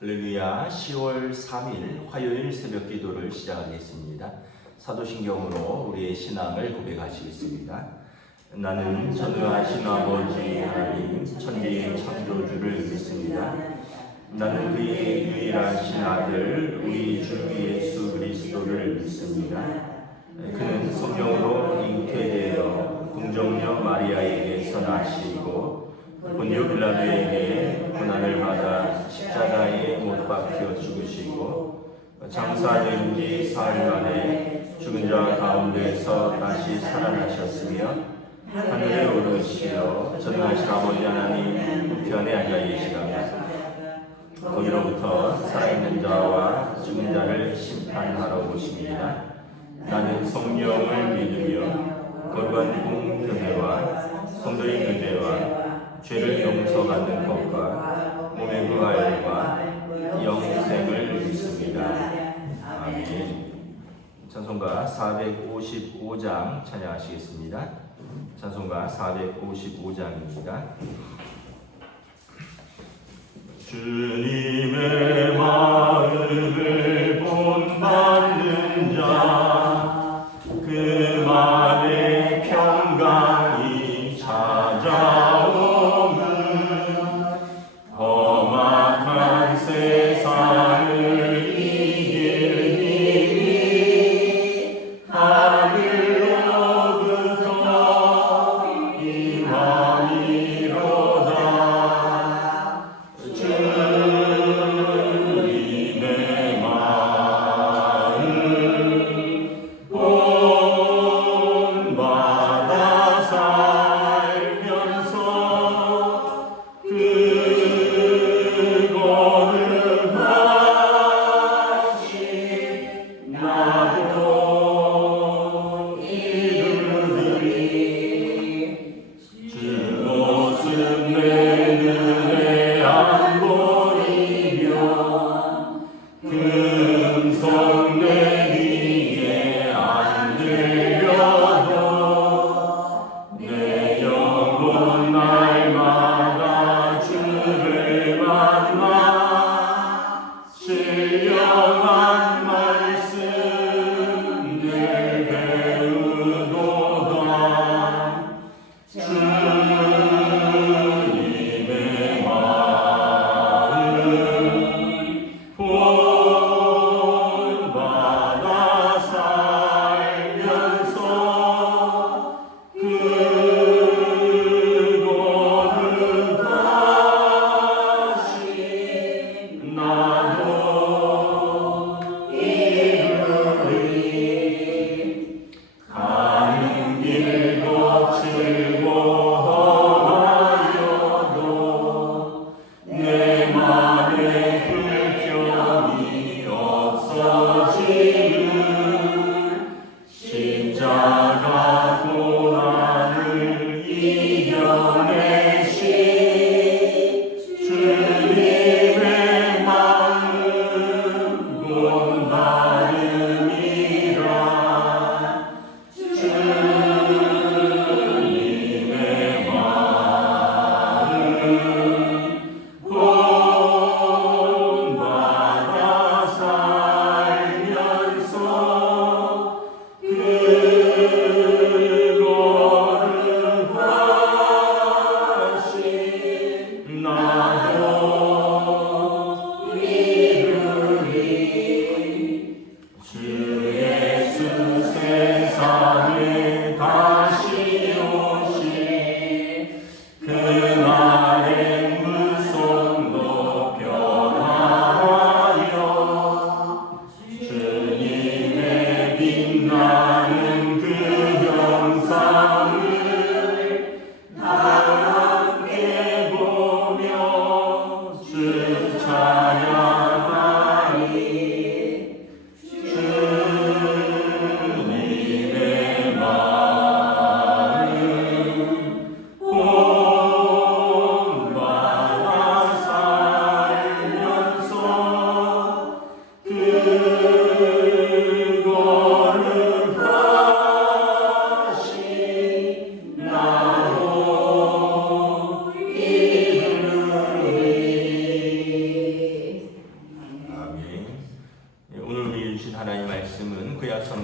할렐루야. 10월 3일 화요일 새벽 기도를 시작하겠습니다. 사도신경으로 우리의 신앙을 고백하시겠습니다. 나는 전능하신 아버지 하나님 천지의 창조주를 믿습니다. 나는 그의 유일하신 아들 우리 주 예수 그리스도를 믿습니다. 그는 성령으로 잉태되어 동정녀 마리아에게서 나시고 본디오 빌라도에게 고난을 받아 십자가에 못 박혀 죽으시고 장사된 지 사흘 만에 죽은 자 가운데서 다시 살아나셨으며 하늘에 오르시어 전능하신 아버지 하나님 우편에 앉아 계시다가 거기로부터 살아있는 자와 죽은 자를 심판하러 오십니다. 나는 성령을 믿으며 거룩한 공교회와 성도의 교제와 죄를 용서받는 것과 몸의 부활과 영생을 믿습니다. 아멘. 찬송가 455장 찬양하시겠습니다. 찬송가 455장입니다. 주님의 마음을 본받는 자 그만의 평강이 찾아오는 험악한 세상을 이길 힘이 하늘로부터 임함이로다. 주님의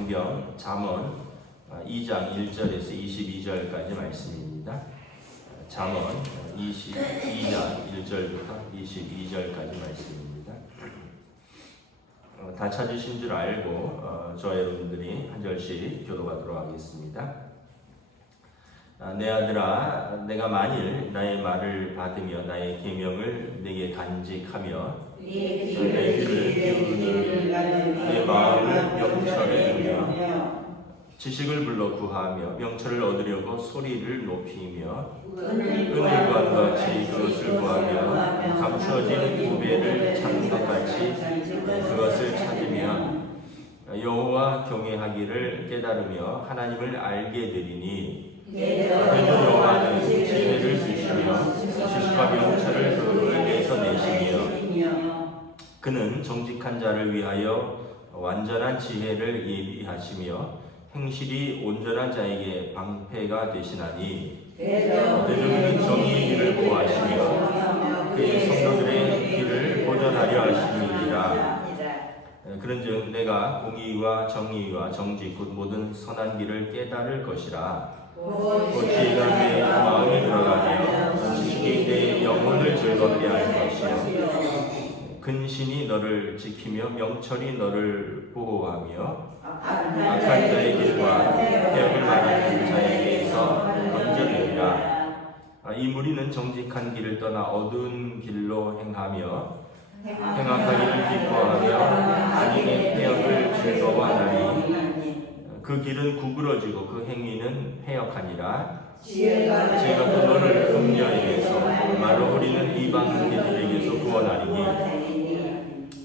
성경 잠언 2장 1절에서 22절까지 말씀입니다. 잠언 2장 1절부터 22절까지 말씀입니다. 다 찾으신 줄 알고 저 여러분들이 한 절씩 교도하도록 하겠습니다. 내 아들아, 내가 만일 나의 말을 받으며 나의 계명을 내게 간직하며 내 귀를 기울이니 내 마음을 명철에 두며 지식을 불러 구하며 명철을 얻으려고 소리를 높이며 은일과 같이 그것을 구하며 감추어진 구배를 찾는 것 같이 그것을 찾으면 여호와 경외하기를 깨달으며 하나님을 알게 되리니 그는 여호와는 지혜를 주시며 지식과 명철을 그에게서 내시며 그는 정직한 자를 위하여 완전한 지혜를 예비하시며 행실이 온전한 자에게 방패가 되시나니 대적은 정의의 길을 보호하시며 그의 성도들의 길을 보전하려 하시니라. 그런즉 내가 공의와 정의와 정직 곧 모든 선한 길을 깨달을 것이라. 곧 지혜가 내 마음에 들어가며 지식이 내 영혼을 즐겁게 할 것이요 근신이 너를 지키며 명철이 너를 보호하며 악한 자의 길과 폐역을 말하는 자에게서 건져내리라. 이 무리는 정직한 길을 떠나 어두운 길로 행하며 행악하기를 기뻐하며 악인의 폐역을 즐거워하나니 그 길은 구부러지고 그 행위는 패역하니라. 지혜가 또 너를 음녀에게서 말로 흐리는 이방인들에게서 구원하리니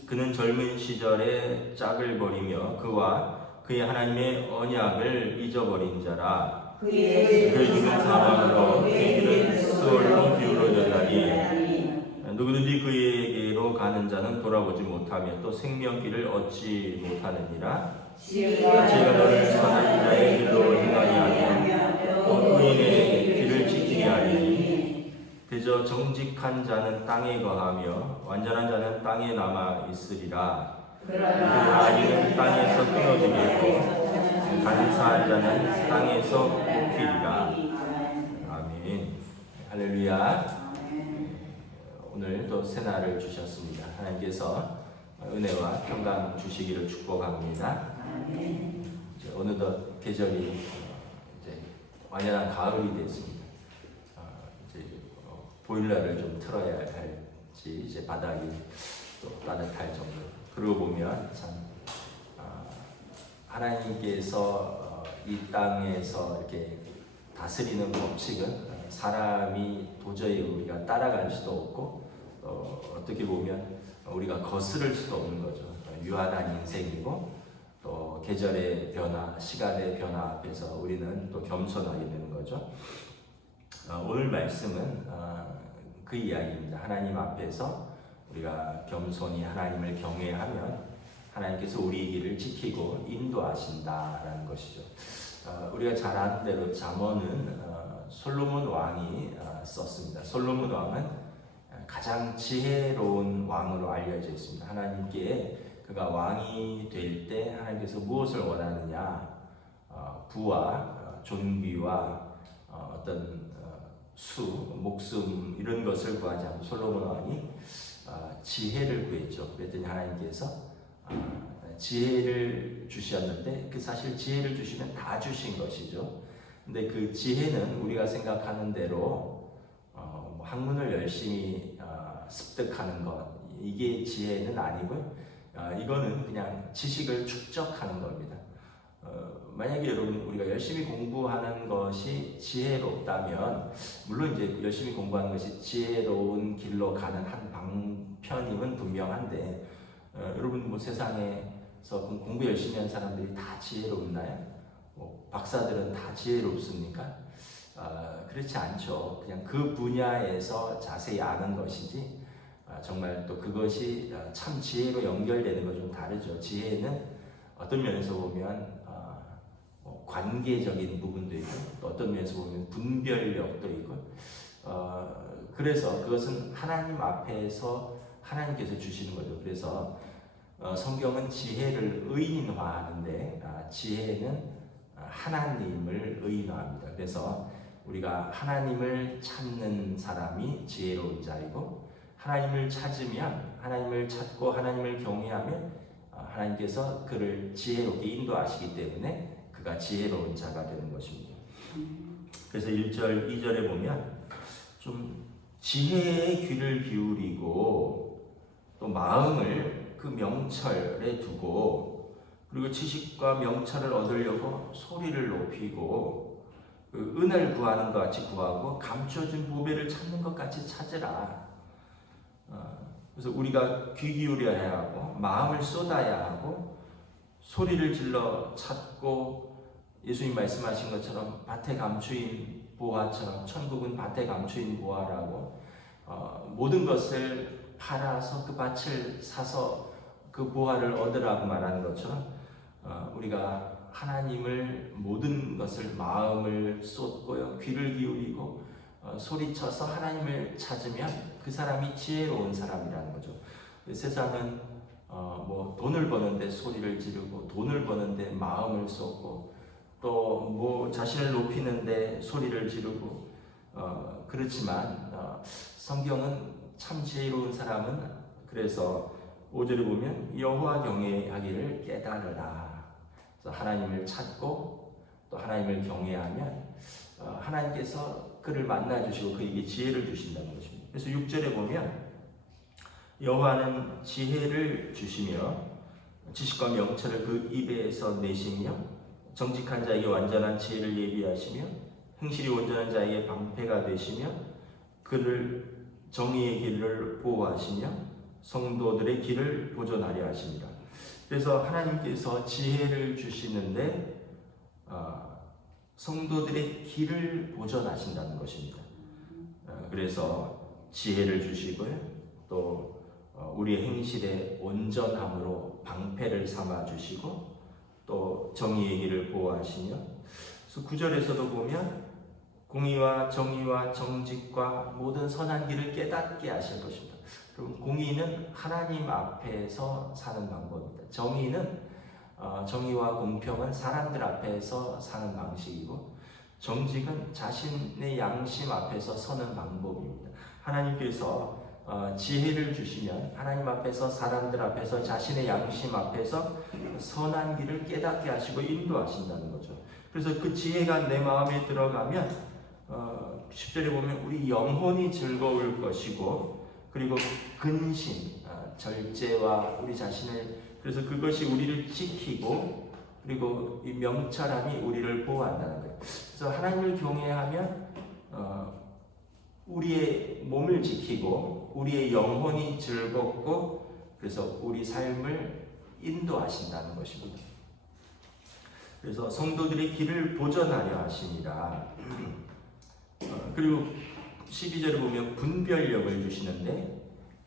그는 젊은 시절에 짝을 버리며 그와 그의 하나님의 언약을 잊어버린 자라. 그의 길은 사망으로 그의 길은 수월로 기울어졌나니 누구든지 그에게로 가는 자는 돌아보지 못하며 또 생명길을 얻지 못하느니라. 지혜가 너를 선한 자의 길로 행하게 하며 또 의인의 길을 지키게 하리니 대저 정직한 자는 땅에 거하며 완전한 자는 땅에 남아 있으리라. 그러나 악인은 땅에서 끊어지겠고 간사한 자는 땅에서 뽑히리라. 아멘. 할렐루야. 오늘 또 새날을 주셨습니다. 하나님께서 은혜와 평강 주시기를 축복합니다. 어느덧 계절이 이제 완연한 가을이 됐습니다. 이제 보일러를 좀 틀어야 할지 이제 바닥이 또 따뜻할 정도. 그러고 보면 참 하나님께서 이 땅에서 이렇게 다스리는 법칙은 사람이 도저히 우리가 따라갈 수도 없고 어떻게 보면 우리가 거스를 수도 없는 거죠. 유한한 인생이고 또 계절의 변화, 시간의 변화 앞에서 우리는 또 겸손하게 되는 거죠. 오늘 말씀은 그 이야기입니다. 하나님 앞에서 우리가 겸손히 하나님을 경외하면 하나님께서 우리 길을 지키고 인도하신다라는 것이죠. 우리가 잘 아는 대로 잠언은 솔로몬 왕이 썼습니다. 솔로몬 왕은 가장 지혜로운 왕으로 알려져 있습니다. 하나님께 그가 왕이 될 때 하나님께서 무엇을 원하느냐, 부와 존귀와 어떤 목숨 이런 것을 구하지 않고 솔로몬 왕이 지혜를 구했죠. 그랬더니 하나님께서 지혜를 주셨는데 그 사실 지혜를 주시면 다 주신 것이죠. 근데 그 지혜는 우리가 생각하는 대로 학문을 열심히 습득하는 것 이게 지혜는 아니고요. 이거는 그냥 지식을 축적하는 겁니다. 만약에 여러분 우리가 열심히 공부하는 것이 지혜롭다면 물론 이제 열심히 공부하는 것이 지혜로운 길로 가는 한 방편임은 분명한데 여러분 뭐 세상에서 공부 열심히 하는 사람들이 다 지혜롭나요? 박사들은 다 지혜롭습니까? 그렇지 않죠. 그냥 그 분야에서 자세히 아는 것이지 정말 또 그것이 참 지혜로 연결되는 건 좀 다르죠. 지혜는 어떤 면에서 보면 관계적인 부분도 있고 또 어떤 면에서 보면 분별력도 있고 그래서 그것은 하나님 앞에서 하나님께서 주시는 거죠. 그래서 성경은 지혜를 의인화하는데 지혜는 하나님을 의인화합니다. 그래서 우리가 하나님을 찾는 사람이 지혜로운 자이고 하나님을 찾으면 하나님을 찾고 하나님을 경외하면 하나님께서 그를 지혜롭게 인도하시기 때문에 그가 지혜로운 자가 되는 것입니다. 그래서 1절, 2절에 보면 좀 지혜의 귀를 기울이고 또 마음을 그 명철에 두고 그리고 지식과 명철을 얻으려고 소리를 높이고 그 은을 구하는 것 같이 구하고 감춰진 보배를 찾는 것 같이 찾으라. 그래서 우리가 귀 기울여야 하고 마음을 쏟아야 하고 소리를 질러 찾고 예수님 말씀하신 것처럼 밭에 감추인 보화처럼 천국은 밭에 감추인 보화라고 모든 것을 팔아서 그 밭을 사서 그 보화를 얻으라고 말하는 것처럼 우리가 하나님을 모든 것을 마음을 쏟고요 귀를 기울이고 소리쳐서 하나님을 찾으면 그 사람이 지혜로운 사람이라는 거죠. 세상은 뭐 돈을 버는데 소리를 지르고 돈을 버는데 마음을 쏟고 또 뭐 자신을 높이는데 소리를 지르고 그렇지만 성경은 참 지혜로운 사람은 그래서 5절에 보면 여호와 경외하기를 깨달으라. 그래서 하나님을 찾고 또 하나님을 경외하면 하나님께서 그를 만나주시고 그에게 지혜를 주신다는 것입니다. 그래서 6절에 보면 여호와는 지혜를 주시며 지식과 명철을 그 입에서 내시며 정직한 자에게 완전한 지혜를 예비하시며 행실이 온전한 자에게 방패가 되시며 그를 정의의 길을 보호하시며 성도들의 길을 보존하려 하십니다. 그래서 하나님께서 지혜를 주시는데 성도들의 길을 보존하신다는 것입니다. 그래서 지혜를 주시고요. 또 우리의 행실의 온전함으로 방패를 삼아 주시고 또 정의의 길을 보호하시며 그래서 9절에서도 보면 공의와 정의와 정직과 모든 선한 길을 깨닫게 하실 것입니다. 그럼 공의는 하나님 앞에서 사는 방법입니다. 정의는 정의와 공평은 사람들 앞에서 사는 방식이고 정직은 자신의 양심 앞에서 서는 방법입니다. 하나님께서 지혜를 주시면 하나님 앞에서 사람들 앞에서 자신의 양심 앞에서 선한 길을 깨닫게 하시고 인도하신다는 거죠. 그래서 그 지혜가 내 마음에 들어가면 10절에 보면 우리 영혼이 즐거울 것이고 그리고 근신, 절제와 우리 자신을 그래서 그것이 우리를 지키고 그리고 이 명철함이 우리를 보호한다는 거예요. 그래서 하나님을 경외하면 우리의 몸을 지키고 우리의 영혼이 즐겁고 그래서 우리 삶을 인도하신다는 것입니다. 그래서 성도들의 길을 보존하려 하십니다. 그리고 12절에 보면 분별력을 주시는데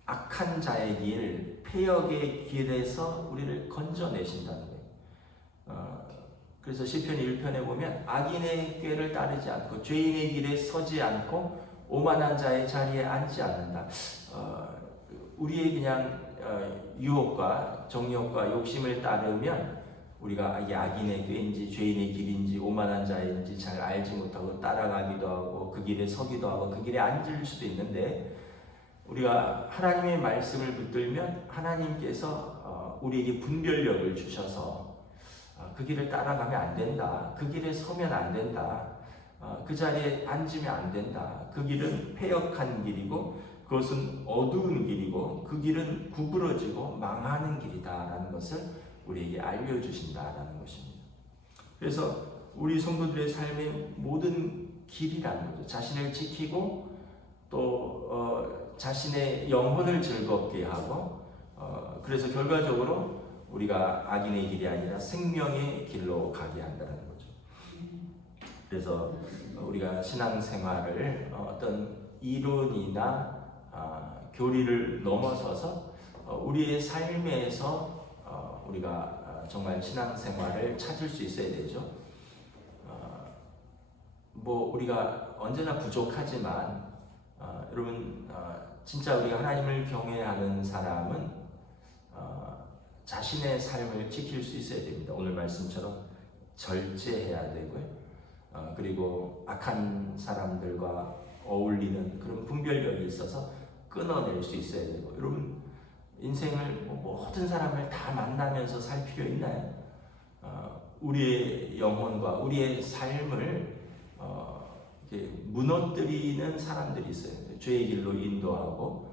악한 자의 길, 폐역의 길에서 우리를 건져내신다는 거예요. 그래서 시편 1편에 보면 악인의 꾀를 따르지 않고 죄인의 길에 서지 않고 오만한 자의 자리에 앉지 않는다. 우리의 그냥 유혹과 정욕과 욕심을 따르면 우리가 이게 악인의 꾀인지 죄인의 길인지 오만한 자인지 잘 알지 못하고 따라가기도 하고 그 길에 서기도 하고 그 길에 앉을 수도 있는데 우리가 하나님의 말씀을 붙들면 하나님께서 우리에게 분별력을 주셔서 그 길을 따라가면 안 된다. 그 길에 서면 안 된다. 그 자리에 앉으면 안 된다. 그 길은 패역한 길이고 그것은 어두운 길이고 그 길은 구부러지고 망하는 길이다라는 것을 우리에게 알려주신다라는 것입니다. 그래서 우리 성도들의 삶의 모든 길이라는 거죠. 자신을 지키고 또 자신의 영혼을 즐겁게 하고 그래서 결과적으로 우리가 악인의 길이 아니라 생명의 길로 가게 한다는 거죠. 그래서 우리가 신앙생활을 어떤 이론이나 교리를 넘어서서 우리의 삶에서 우리가 정말 신앙생활을 찾을 수 있어야 되죠. 뭐 우리가 언제나 부족하지만 여러분 진짜 우리가 하나님을 경외하는 사람은 자신의 삶을 지킬 수 있어야 됩니다. 오늘 말씀처럼 절제해야 되고요. 그리고 악한 사람들과 어울리는 그런 분별력이 있어서 끊어낼 수 있어야 되고, 여러분 인생을 모든 사람을 다 만나면서 살 필요 있나요? 우리의 영혼과 우리의 삶을 무너뜨리는 사람들이 있어요. 죄의 길로 인도하고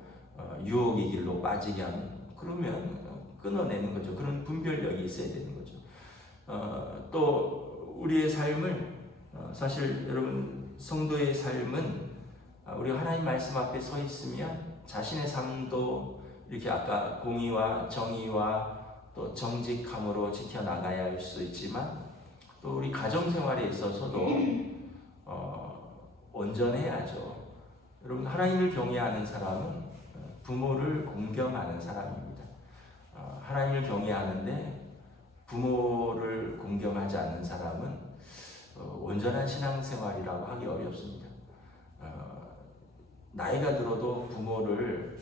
유혹의 길로 빠지게 하는, 그러면 끊어내는 거죠. 그런 분별력이 있어야 되는 거죠. 또 우리의 삶을 사실 여러분 성도의 삶은 우리가 하나님 말씀 앞에 서 있으면 자신의 삶도 이렇게 아까 공의와 정의와 또 정직함으로 지켜나가야 할 수 있지만, 또 우리 가정생활에 있어서도 온전해야죠. 여러분 하나님을 경외하는 사람은 부모를 공경하는 사람입니다. 하나님을 경외하는데 부모를 공경하지 않는 사람은 온전한 신앙생활이라고 하기 어렵습니다. 나이가 들어도 부모를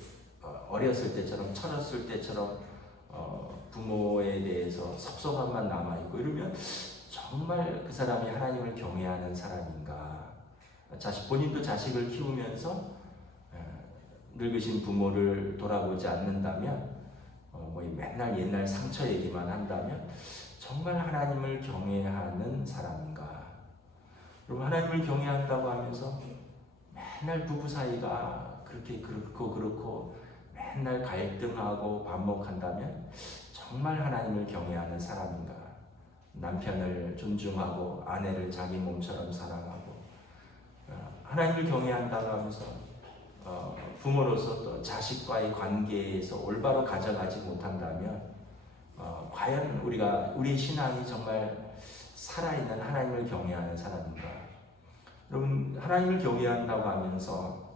어렸을 때처럼, 철없을 때처럼 부모에 대해서 섭섭함만 남아있고 이러면 정말 그 사람이 하나님을 경외하는 사람인가. 본인도 자식을 키우면서 늙으신 부모를 돌아보지 않는다면, 맨날 옛날 상처 얘기만 한다면 정말 하나님을 경외하는 사람인가. 여러분 하나님을 경외한다고 하면서 맨날 부부 사이가 그렇게 그렇고 맨날 갈등하고 반복한다면 정말 하나님을 경외하는 사람인가. 남편을 존중하고 아내를 자기 몸처럼 사랑하고 하나님을 경외한다고 하면서 부모로서 또 자식과의 관계에서 올바로 가져가지 못한다면 과연 우리 신앙이 정말 살아있는 하나님을 경외하는 사람인가. 여러분 하나님을 경외한다고 하면서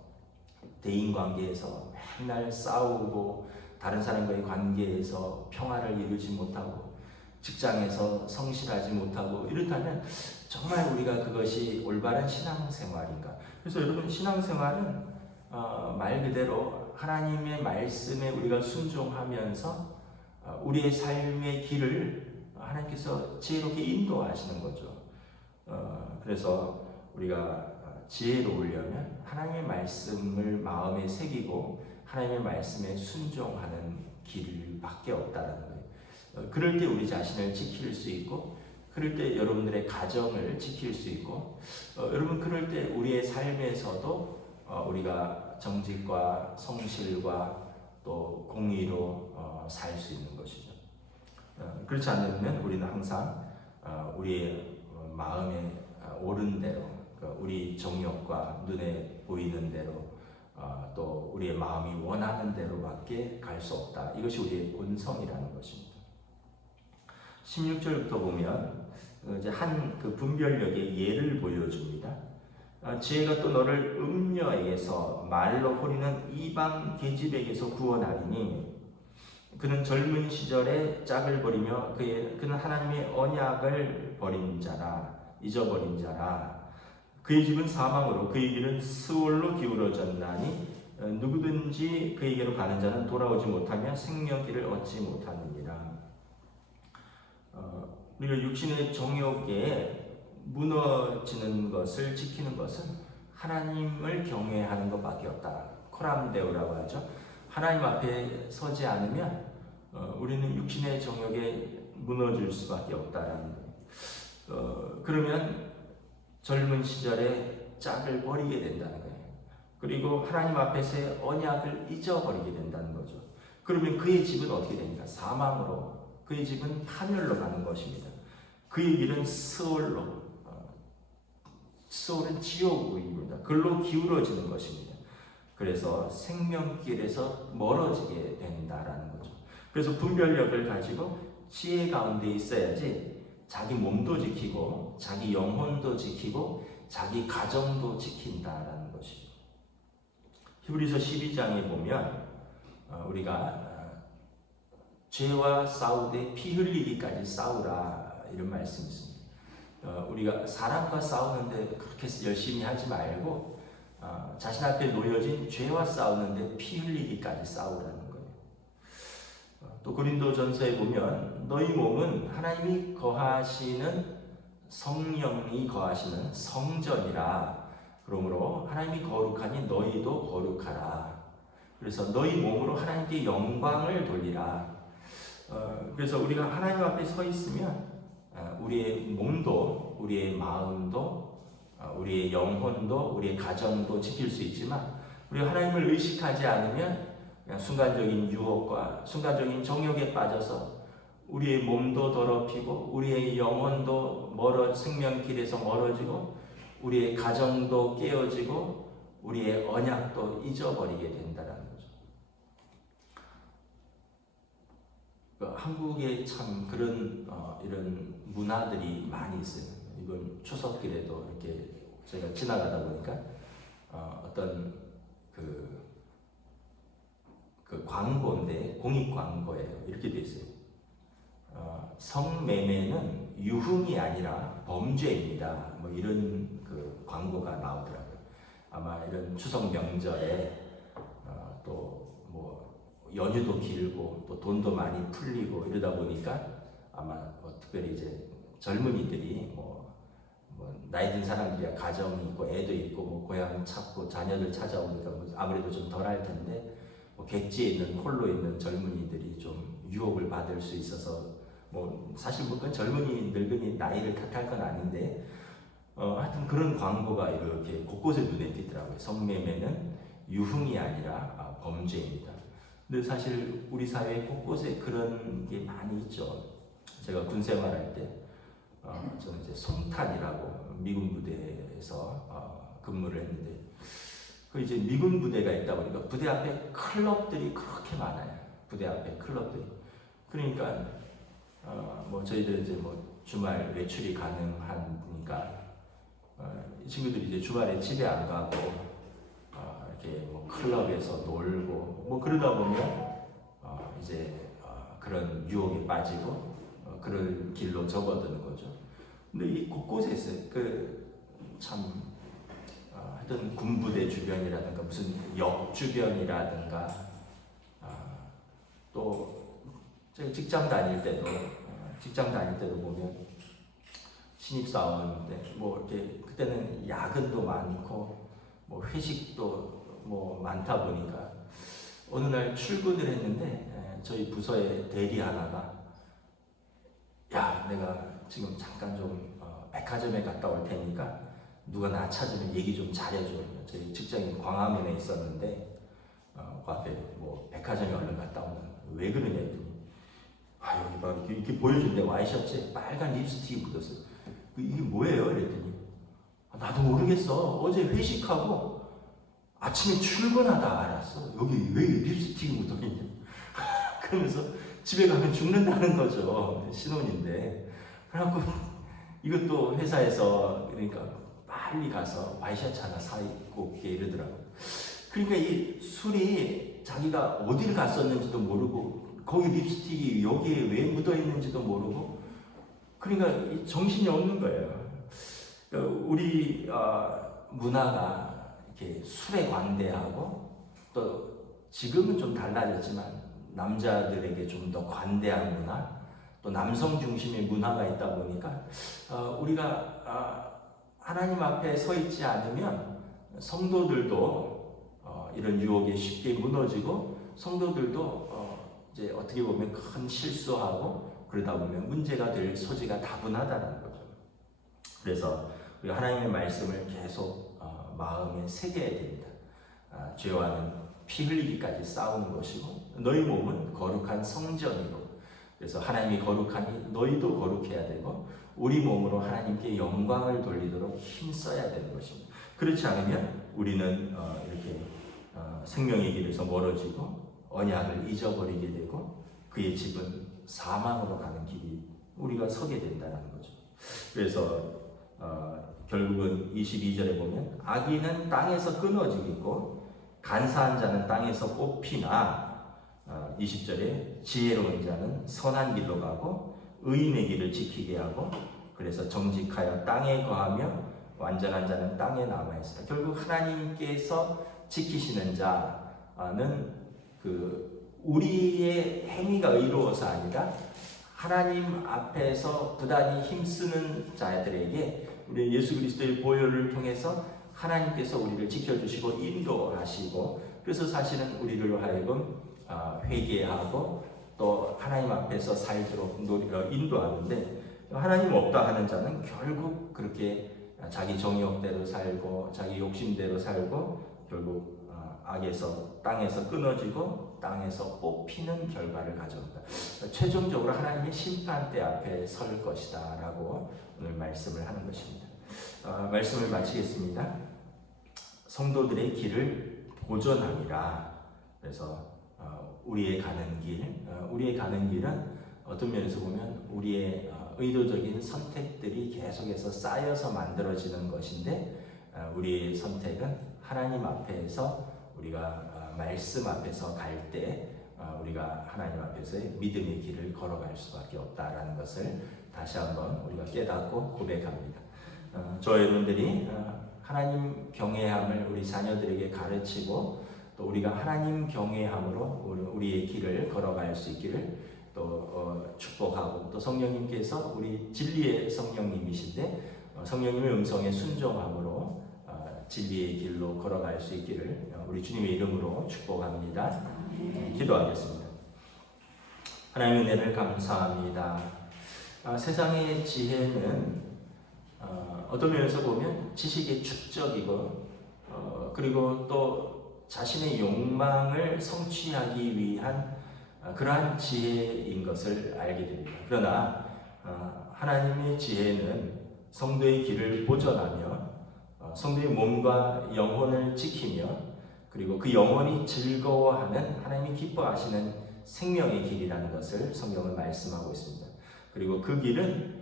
대인관계에서 맨날 싸우고 다른 사람과의 관계에서 평화를 이루지 못하고 직장에서 성실하지 못하고 이렇다면 정말 우리가 그것이 올바른 신앙생활인가. 그래서 여러분 신앙생활은 말 그대로 하나님의 말씀에 우리가 순종하면서 우리의 삶의 길을 하나님께서 지혜롭게 인도하시는 거죠. 그래서 우리가 지혜로우려면 하나님의 말씀을 마음에 새기고 하나님의 말씀에 순종하는 길밖에 없다는 거예요. 그럴 때 우리 자신을 지킬 수 있고, 그럴 때 여러분들의 가정을 지킬 수 있고, 여러분 그럴 때 우리의 삶에서도 우리가 정직과 성실과 또 공의로 살 수 있는 것이죠. 그렇지 않으면 우리는 항상 우리의 마음에 옳은 대로, 우리 정욕과 눈에 보이는 대로, 또 우리의 마음이 원하는 대로밖에 갈 수 없다. 이것이 우리의 본성이라는 것입니다. 16절부터 보면 이제 한 그 분별력의 예를 보여줍니다. 지혜가 또 너를 음녀에게서 말로 호리는 이방 계집에게서 구원하리니 그는 젊은 시절에 짝을 버리며 그는 하나님의 언약을 버린 자라, 잊어버린 자라. 그의 집은 사망으로 그의 길은 스올로 기울어졌나니 누구든지 그에게로 가는 자는 돌아오지 못하며 생명길을 얻지 못하느니라. 우리가 육신의 정욕에 무너지는 것을 지키는 것은 하나님을 경외하는 것밖에 없다. 코람데오라고 하죠. 하나님 앞에 서지 않으면 우리는 육신의 정욕에 무너질 수밖에 없다라는 거예요. 그러면 젊은 시절에 짝을 버리게 된다는 거예요. 그리고 하나님 앞에서의 언약을 잊어버리게 된다는 거죠. 그러면 그의 집은 어떻게 됩니까? 사망으로, 그의 집은 파멸로 가는 것입니다. 그의 길은 스올로, 스올은 지옥입니다. 글로 기울어지는 것입니다. 그래서 생명길에서 멀어지게 된다라는 거죠. 그래서 분별력을 가지고 지혜 가운데 있어야지 자기 몸도 지키고 자기 영혼도 지키고 자기 가정도 지킨다라는 것이죠. 히브리서 12장에 보면 우리가 죄와 싸우되 피 흘리기까지 싸우라 이런 말씀이 있습니다. 우리가 사람과 싸우는데 그렇게 열심히 하지 말고 자신 앞에 놓여진 죄와 싸우는데 피 흘리기까지 싸우라는 거예요. 또 또 고린도전서에 보면 너희 몸은 하나님이 거하시는 성령이 거하시는 성전이라. 그러므로 하나님이 거룩하니 너희도 거룩하라. 그래서 너희 몸으로 하나님께 영광을 돌리라. 그래서 우리가 하나님 앞에 서 있으면 우리의 몸도, 우리의 마음도, 우리의 영혼도, 우리의 가정도 지킬 수 있지만 우리가 하나님을 의식하지 않으면 그냥 순간적인 유혹과 순간적인 정욕에 빠져서 우리의 몸도 더럽히고 우리의 영혼도 생명길에서 멀어지고 우리의 가정도 깨어지고 우리의 언약도 잊어버리게 된다는 거죠. 한국에 참 그런 이런 문화들이 많이 있어요. 이번 추석길에도 이렇게 제가 지나가다 보니까 어떤 그 광고인데 공익 광고예요. 이렇게 돼 있어요. 성매매는 유흥이 아니라 범죄입니다. 뭐 이런 그 광고가 나오더라고요. 아마 이런 추석 명절에 또 뭐 연휴도 길고 또 돈도 많이 풀리고 이러다 보니까 아마 뭐 특별히 이제 젊은이들이 뭐 나이 든 사람들이야 가정이 있고 애도 있고 뭐 고향 찾고 자녀들 찾아오니까 뭐 아무래도 좀 덜할 텐데 뭐 객지에 있는 홀로 있는 젊은이들이 좀 유혹을 받을 수 있어서 뭐 사실 뭐 그건 젊은이 늙은이 나이를 탓할 건 아닌데 하여튼 그런 광고가 이렇게 곳곳에 눈에 띄더라고요. 성매매는 유흥이 아니라 범죄입니다. 근데 사실 우리 사회 곳곳에 그런 게 많이 있죠. 제가 군 생활할 때 저는 이제 송탄이라고 미군 부대에서 근무를 했는데 그 이제 미군 부대가 있다 보니까 부대 앞에 클럽들이 그렇게 많아요. 부대 앞에 클럽들이. 그러니까 뭐 저희들 이제 뭐 주말 외출이 가능하니까 이 친구들이 이제 주말에 집에 안 가고 이렇게 뭐 클럽에서 놀고 뭐 그러다 보면 이제 그런 유혹에 빠지고 그런 길로 접어드는 거죠. 근데 이 곳곳에 있어요. 참 하여튼 군부대 주변이라든가 무슨 역 주변이라든가 또 제가 직장 다닐 때도 보면 신입사원인데 뭐 이렇게 그때는 야근도 많고 뭐 회식도 뭐 많다 보니까 어느 날 출근을 했는데 저희 부서의 대리 하나가 야 내가 지금 잠깐 좀 백화점에 갔다 올 테니까 누가 나 찾으면 얘기 좀 잘해줘. 저희 직장이 광화문에 있었는데 그 앞에 뭐 백화점에 얼른 갔다 오면 왜 그러냐 했더니 여기 봐 이렇게 보여준대. 와이셔츠에 빨간 립스틱이 묻었어요. 이게 뭐예요? 이랬더니 나도 모르겠어. 어제 회식하고 아침에 출근하다 알았어. 여기 왜 립스틱이 묻어있냐. 그러면서 집에 가면 죽는다는 거죠. 신혼인데. 그래갖고 이것도 회사에서 그러니까 빨리 가서 와이셔츠 하나 사입고 이러더라고요. 그러니까 이 술이 자기가 어디를 갔었는지도 모르고 거기 립스틱이 여기에 왜 묻어있는지도 모르고 그러니까 정신이 없는 거예요. 우리 문화가 이렇게 술에 관대하고 또 지금은 좀 달라졌지만 남자들에게 좀 더 관대한 문화 또 남성 중심의 문화가 있다 보니까 우리가 하나님 앞에 서 있지 않으면 성도들도 이런 유혹에 쉽게 무너지고 성도들도 이제 어떻게 보면 큰 실수하고 그러다 보면 문제가 될 소지가 다분하다는 거죠. 그래서 우리가 하나님의 말씀을 계속 마음에 새겨야 됩니다. 죄와는 피 흘리기까지 싸우는 것이고 너희 몸은 거룩한 성전이고 그래서 하나님이 거룩하니 너희도 거룩해야 되고 우리 몸으로 하나님께 영광을 돌리도록 힘써야 되는 것입니다. 그렇지 않으면 우리는 이렇게 생명의 길에서 멀어지고 언약을 잊어버리게 되고 그의 집은 사망으로 가는 길이 우리가 서게 된다는 거죠. 그래서 결국은 22절에 보면 악인은 땅에서 끊어지겠고 간사한 자는 땅에서 뽑히나 20절에 지혜로운 자는 선한 길로 가고 의인의 길을 지키게 하고 그래서 정직하여 땅에 거하며 완전한 자는 땅에 남아있으라. 결국 하나님께서 지키시는 자는 우리의 행위가 의로워서 아니라 하나님 앞에서 부단히 힘쓰는 자들에게 우리 예수 그리스도의 보혈을 통해서 하나님께서 우리를 지켜주시고 인도하시고, 그래서 사실은 우리를 하여금 회개하고 또 하나님 앞에서 살도록 인도하는데, 하나님 없다 하는 자는 결국 그렇게 자기 정욕대로 살고 자기 욕심대로 살고 결국 땅에서 끊어지고 땅에서 뽑히는 결과를 가져온다. 최종적으로 하나님의 심판대 앞에 설 것이다 라고 오늘 말씀을 하는 것입니다. 말씀을 마치겠습니다. 성도들의 길을 보존함이라. 그래서 우리의 가는 길은 어떤 면에서 보면 우리의 의도적인 선택들이 계속해서 쌓여서 만들어지는 것인데, 우리의 선택은 하나님 앞에서 우리가 말씀 앞에서 갈 때 우리가 하나님 앞에서의 믿음의 길을 걸어갈 수밖에 없다라는 것을 다시 한번 우리가 깨닫고 고백합니다. 저와 여러분들이 하나님 경외함을 우리 자녀들에게 가르치고 또 우리가 하나님 경외함으로 우리의 길을 걸어갈 수 있기를 또 축복하고, 또 성령님께서 우리 진리의 성령님이신데 성령님의 음성에 순종함으로 진리의 길로 걸어갈 수 있기를 우리 주님의 이름으로 축복합니다. 기도하겠습니다. 하나님의 은혜를 감사합니다. 세상의 지혜는 어떤 면에서 보면 지식의 축적이고 그리고 또 자신의 욕망을 성취하기 위한 그러한 지혜인 것을 알게 됩니다. 그러나 하나님의 지혜는 성도의 길을 보존하며 성도의 몸과 영혼을 지키며 그리고 그 영혼이 즐거워하는 하나님이 기뻐하시는 생명의 길이라는 것을 성경은 말씀하고 있습니다. 그리고 그 길은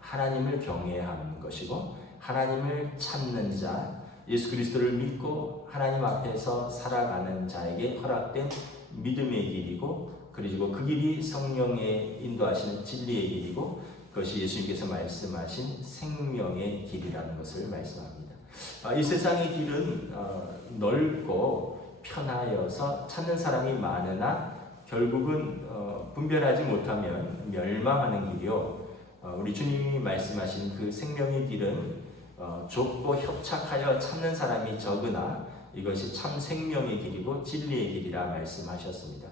하나님을 경외하는 것이고 하나님을 찾는 자, 예수 그리스도를 믿고 하나님 앞에서 살아가는 자에게 허락된 믿음의 길이고, 그리고 그 길이 성령의 인도하시는 진리의 길이고, 그것이 예수님께서 말씀하신 생명의 길이라는 것을 말씀합니다. 이 세상의 길은 넓고 편하여서 찾는 사람이 많으나 결국은 분별하지 못하면 멸망하는 길이요, 우리 주님이 말씀하신 그 생명의 길은 좁고 협착하여 찾는 사람이 적으나 이것이 참 생명의 길이고 진리의 길이라 말씀하셨습니다.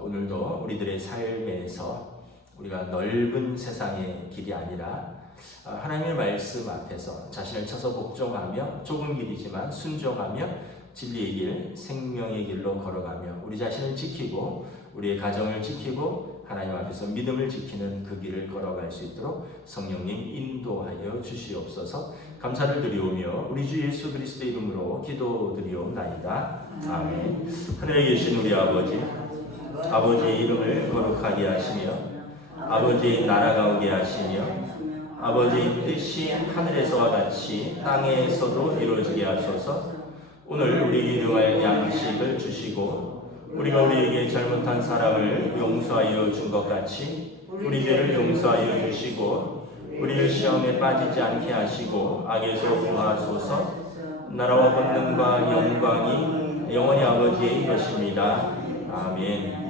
오늘도 우리들의 삶에서 우리가 넓은 세상의 길이 아니라 하나님의 말씀 앞에서 자신을 쳐서 복종하며 좁은 길이지만 순종하며 진리의 길, 생명의 길로 걸어가며 우리 자신을 지키고 우리의 가정을 지키고 하나님 앞에서 믿음을 지키는 그 길을 걸어갈 수 있도록 성령님 인도하여 주시옵소서. 감사를 드리오며 우리 주 예수 그리스도의 이름으로 기도드리옵나이다. 아멘. 하늘에 계신 우리 아버지의 이름을 거룩하게 하시며 아버지의 나라가 오게 하시며 아버지의 뜻이 하늘에서와 같이 땅에서도 이루어지게 하소서. 오늘 우리에게 일용할 양식을 주시고 우리가 우리에게 잘못한 사람을 용서하여 준 것 같이 우리 죄를 용서하여 주시고 우리를 시험에 빠지지 않게 하시고 악에서 구하소서. 나라와 권능과 영광이 영원히 아버지의 것입니다. 아멘.